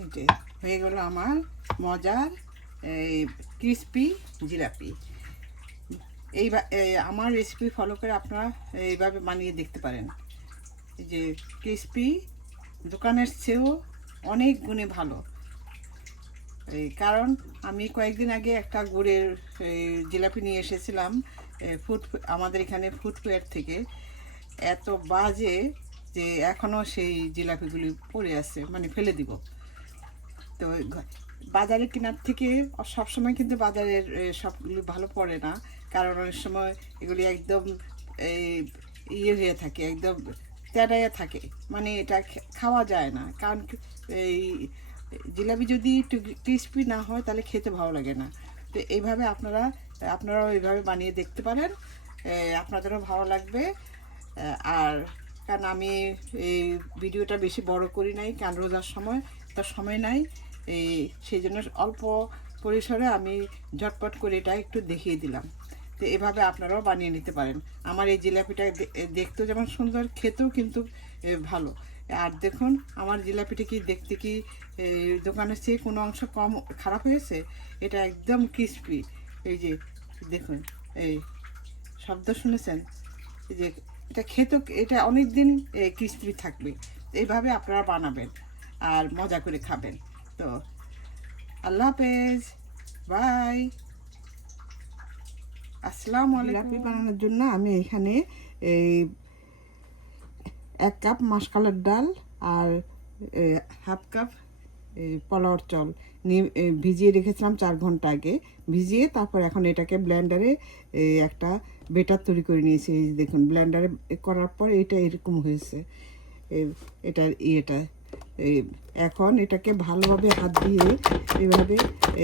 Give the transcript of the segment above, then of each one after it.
এই যে, হয়ে গেল আমার মজার, এই ক্রিসপি জিলাপি। এই আমার রেসিপি ফলো করে আপনারা এইভাবে বানিয়ে দেখতে পারেন। যে ক্রিসপি দোকানের চেয়েও অনেক গুণে ভালো। এই কারণ আমি কয়েকদিন আগে একটা গুড়ের জিলাপি নিয়ে এসেছিলাম ফুড আমাদের এখানে ফুডওয়্যার থেকে। এত বাজে যে এখনও সেই জিলাপিগুলি পড়ে আছে মানে ফেলে দিব। তো বাজারে কেনার থেকে সবসময় কিন্তু বাজারের সবগুলি ভালো পড়ে না। কারণ অনেক সময় এগুলি একদম এই ইয়ে হয়ে থাকে, একদম তেড়াইয়া থাকে। মানে এটা খাওয়া যায় না। কারণ এই জিলাপি যদি একটু ক্রিস্পি না হয়, তাহলে খেতে ভালো লাগে না। তো এইভাবে আপনারা, আপনারাও এইভাবে বানিয়ে দেখতে পারেন। আপনাদেরও ভালো লাগবে। আর কারণ আমি এই ভিডিওটা বেশি বড় করি নাই, কারণ রোজার সময় তার সময় নাই। এই সেই জন্য অল্প পরিসরে আমি ঝটপট করে এটা একটু দেখিয়ে দিলাম। তো এভাবে আপনারাও বানিয়ে নিতে পারেন। আমার এই জিলাপিটা দেখতেও যেমন সুন্দর, খেতেও কিন্তু ভালো। আর দেখুন, আমার জিলাপিটা কি দেখতে কি দোকানের চেয়ে কোনো অংশ কম খারাপ হয়েছে? এটা একদম ক্রিস্পি এই যে, দেখুন, এই শব্দ শুনেছেন? এই যে, এটা খেতেও, এটা অনেক দিন ক্রিস্পি থাকবে। এইভাবে আপনারা বানাবেন। আর মজা করে খাবেন। তো, আল্লাহ হাফেজ। বাই। আসসালামু আলাইকুম। বানানোর জন্য আমি এখানে এই এক কাপ মাসকালের ডাল আর হাফ কাপ পোলাওর চল নিয়ে ভিজিয়ে রেখেছিলাম চার ঘণ্টা আগে। ভিজিয়ে তারপর এখন এটাকে ব্লেন্ডারে একটা বেটার তৈরি করে নিয়েছি। এই দেখুন, ব্লেন্ডারে করার পর এটা এরকম হয়েছে। এটার ইয়েটা এখন এটাকে ভালোভাবে হাত দিয়ে এভাবে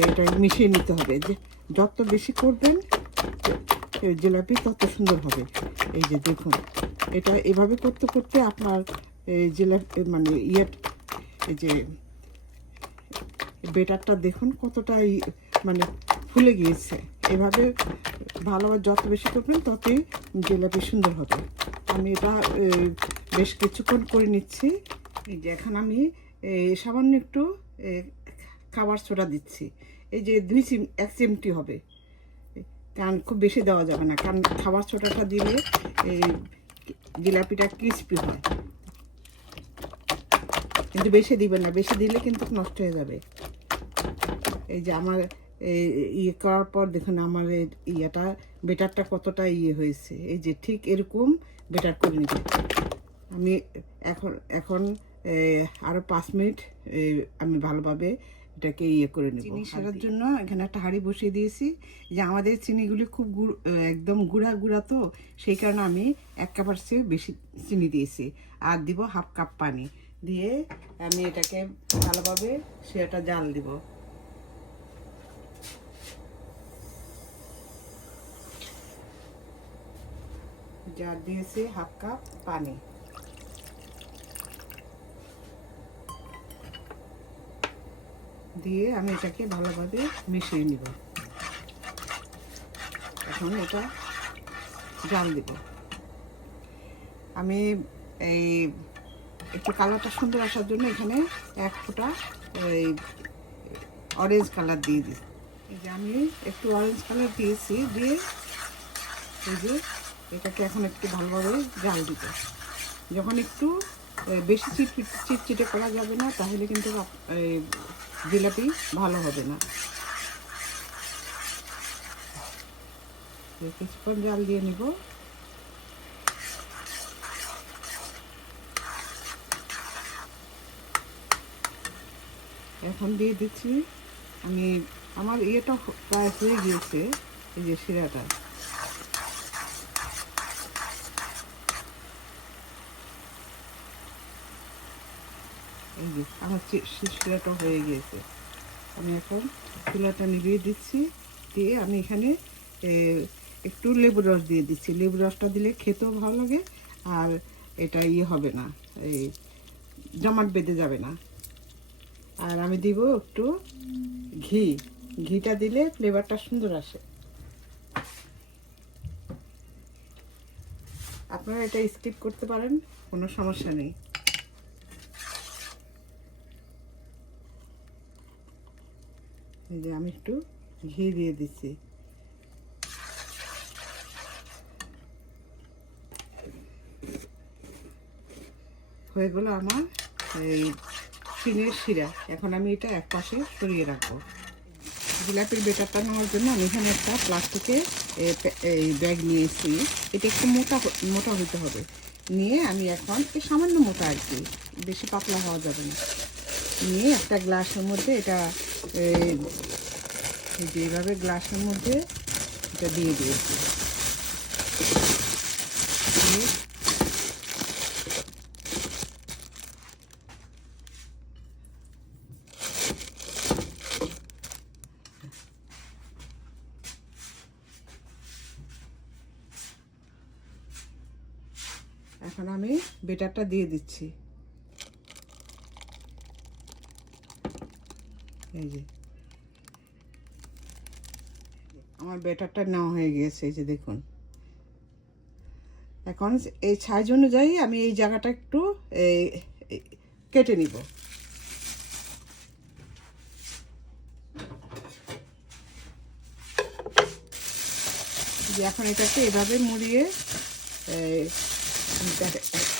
এটা মিশিয়ে নিতে হবে। যে যত বেশি করবেন জিলাপি তত সুন্দর হবে। এই যে দেখুন, এটা এভাবে করতে করতে আপনার জিলাপি মানে ইয়ে এই যে বেটারটা দেখুন কতটা মানে ফুলে গিয়েছে। এভাবে ভালোভাবে যত বেশি করবেন, ততই জিলাপি সুন্দর হবে। আমি এটা বেশ কিছুক্ষণ করে নিচ্ছি। যে এখন আমি সামান্য একটু খাবার সোডা দিচ্ছি। এই যে দুই চিম, এক চিমটি হবে। কারণ খুব বেশি দেওয়া যাবে না। কারণ খাবার ছোটাটা দিলে এই জিলাপিটা ক্রিস্পি হয়। কিন্তু বেশি দিবেন না। বেশি দিলে কিন্তু নষ্ট হয়ে যাবে। এই যে আমার ইয়ে করার পর দেখুন আমার ইয়েটা, বেটারটা কতটা ইয়ে হয়েছে। এই যে ঠিক এরকম বেটার করে নিতে আমি এখন এখন এ, আরও পাঁচ মিনিট আমি ভালোভাবে এটাকে ইয়ে করে নেব চিনি সারার জন্য এখানে একটা হাঁড়ি বসিয়ে দিয়েছি। যে আমাদের চিনিগুলি খুব গুড় একদম গুঁড়া গুঁড়া তো সেই কারণে আমি এক কাপের চেয়ে বেশি চিনি দিয়েছি। আর দিব হাফ কাপ পানি। দিয়ে আমি এটাকে ভালোভাবে সেটা জাল দিব। জার দিয়েছি হাফ কাপ পানি। দিয়ে আমি এটাকে ভালোভাবে মিশিয়ে নিব। এখন এটা জাল দিব। আমি এই একটু কালারটা সুন্দর আসার জন্য এখানে এক ফোঁটা এই অরেঞ্জ কালার দিয়ে দিই। এই যে আমি একটু অরেঞ্জ কালার দিয়েছি, দিয়ে এই যে এটাকে এখন একটু ভালোভাবে জাল দিব। যখন একটু বেশি চিট চিটচিটে করা যাবে না, তাহলে কিন্তু জিলাপি ভালো হবে না। কিছুক্ষণ জাল দিয়ে নিব। এখন দিয়ে দিচ্ছি। আমি, আমার ইয়েটা প্রায় হয়ে গিয়েছে, এই যে শিরাটা। এই যে, আমার চি- শি- শিরাটা হয়ে গিয়েছে। আমি এখন চুলাটা নিভিয়ে দিচ্ছি, দিয়ে আমি এখানে একটু লেবু রস দিয়ে দিচ্ছি। লেবু রসটা দিলে খেতেও ভালো লাগে, আর এটা ইয়ে হবে না, এই জমাট বেঁধে যাবে না। আর আমি দিব একটু ঘি। ঘিটা দিলে ফ্লেভারটা সুন্দর আসে। আপনারা এটা স্কিপ করতে পারেন, কোনো সমস্যা নেই। এই যে আমি একটু ঘি দিয়ে দিচ্ছি। হয়ে গেলো আমার এই চিনের শিরা। এখন আমি এটা এক পাশে সরিয়ে রাখব। জিলাপির বেটারটা নেওয়ার জন্য আমি এখানে একটা প্লাস্টিকে এই ব্যাগ নিয়েছি। এটা একটু মোটা মোটা হতে হবে। নিয়ে আমি এখন এই সামান্য মোটা আর কি, বেশি পাতলা হওয়া যাবে না। নিয়ে একটা গ্লাসের মধ্যে এটা, এই এই যে এইভাবে গ্লাসের মধ্যে এটা দিয়ে দিয়েছি। এখন আমি বেটারটা দিয়ে দিচ্ছি। এই যে। আমার বেটারটা নেওয়া হয়ে গিয়েছে, এই যে দেখুন। এখন এই সাইজ অনুযায়ী আমি এই জায়গাটা একটু কেটে নিব। যে এখন এটাকে এভাবে মুড়িয়ে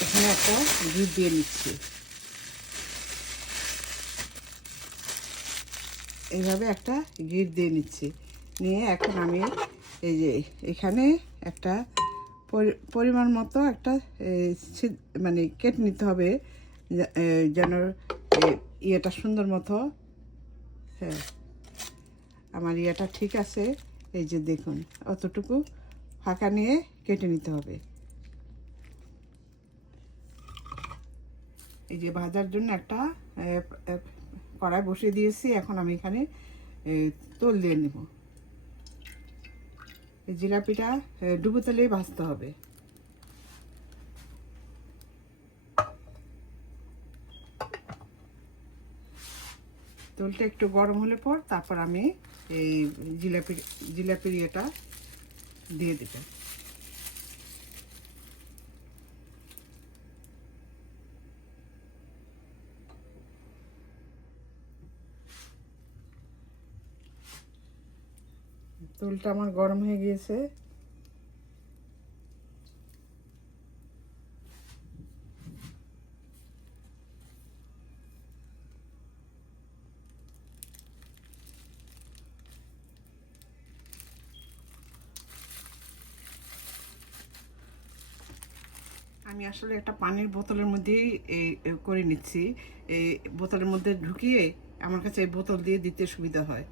এখানে একটা ঘি দিয়ে নিচ্ছি। এইভাবে একটা গিট দিয়ে নিচ্ছি। নিয়ে এখন আমি এই যে এখানে একটা পরি- পরিমাণ মতো একটা মানে কেটে নিতে হবে যেন ইয়েটা সুন্দর মতো হ্যাঁ আমার ইয়েটা ঠিক আছে। এই যে দেখুন, অতটুকু ফাঁকা নিয়ে কেটে নিতে হবে। এই যে ভাজার জন্য একটা কড়াই বসিয়ে দিয়েছি, এখন আমি এখানে তোল দিয়ে নেব। জিলাপিটা ডুবো তেলেই ভাজতে হবে। তোলটা একটু গরম হলে পর তারপর আমি এই জিলাপি জিলাপির ইয়েটা দিয়ে দেবো। তোলটা আমার গরম হয়ে গিয়েছে। আমি আসলে একটা পানির বোতলের মধ্যেই করে নিচ্ছি। এই বোতলের মধ্যে ঢুকিয়ে আমার কাছে এই বোতল দিয়ে দিতে সুবিধা হয়।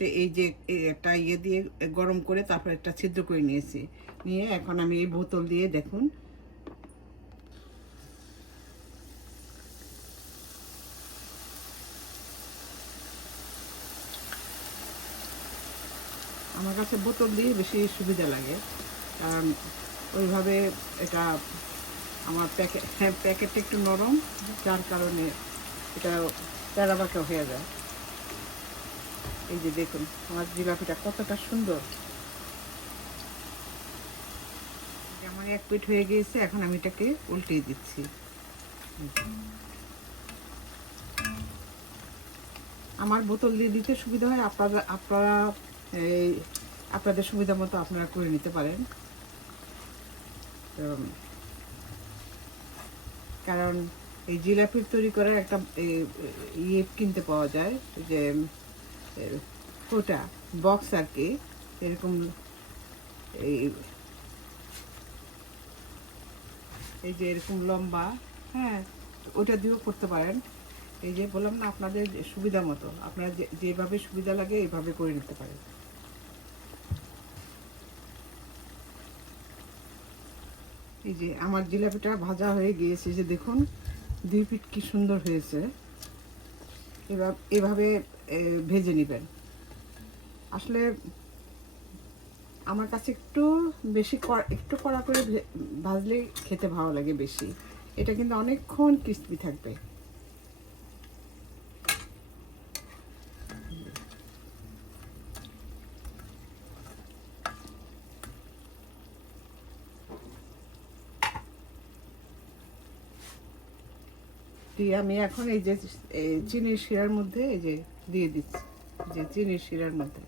তো এই যে একটা ইয়ে দিয়ে গরম করে তারপর একটা ছিদ্র করে নিয়েছি। নিয়ে এখন আমি এই বোতল দিয়ে দেখুন। আমার কাছে বোতল দিয়ে বেশি সুবিধা লাগে। কারণ ওইভাবে এটা আমার প্যাকেট হ্যাঁ প্যাকেটটা একটু নরম, যার কারণে এটা প্যারাবাকা হয়ে যায়। এই যে দেখুন, আমার জিলাপিটা কতটা সুন্দর। আমার এক পিঠ হয়ে গিয়েছে, এখন আমি এটাকে উল্টিয়ে দিচ্ছি। আমার বোতল দিয়ে দিতে সুবিধা হয়, আপনারা আপনারা, এই, আপনাদের সুবিধা মতো আপনারা করে নিতে পারেন। কারণ এই জিলাপির তৈরি করার একটা ইয়ে কিনতে পাওয়া যায় যে কোটা বক্স আর কি এরকম এই এই যে এরকম লম্বা হ্যাঁ ওটা দিয়েও করতে পারেন। এই যে বললাম না, আপনাদের সুবিধা মতো, আপনারা যেভাবে সুবিধা লাগে, এইভাবে করে নিতে পারেন। এই যে আমার জিলাপিটা ভাজা হয়ে গিয়েছে যে দেখুন, দুই পিঠ কি সুন্দর হয়েছে। এভাবে এভাবে ভেজে নেবেন। আসলে আমার কাছে একটু বেশি একটু কড়া করে ভাজলে খেতে ভালো লাগে বেশি। এটা কিন্তু অনেকক্ষণ ক্রিস্পি থাকবে। আমি এখন এই যে চিনির শিরার মধ্যে এই যে দিয়ে দিচ্ছি যে চিনির শিরার মধ্যে।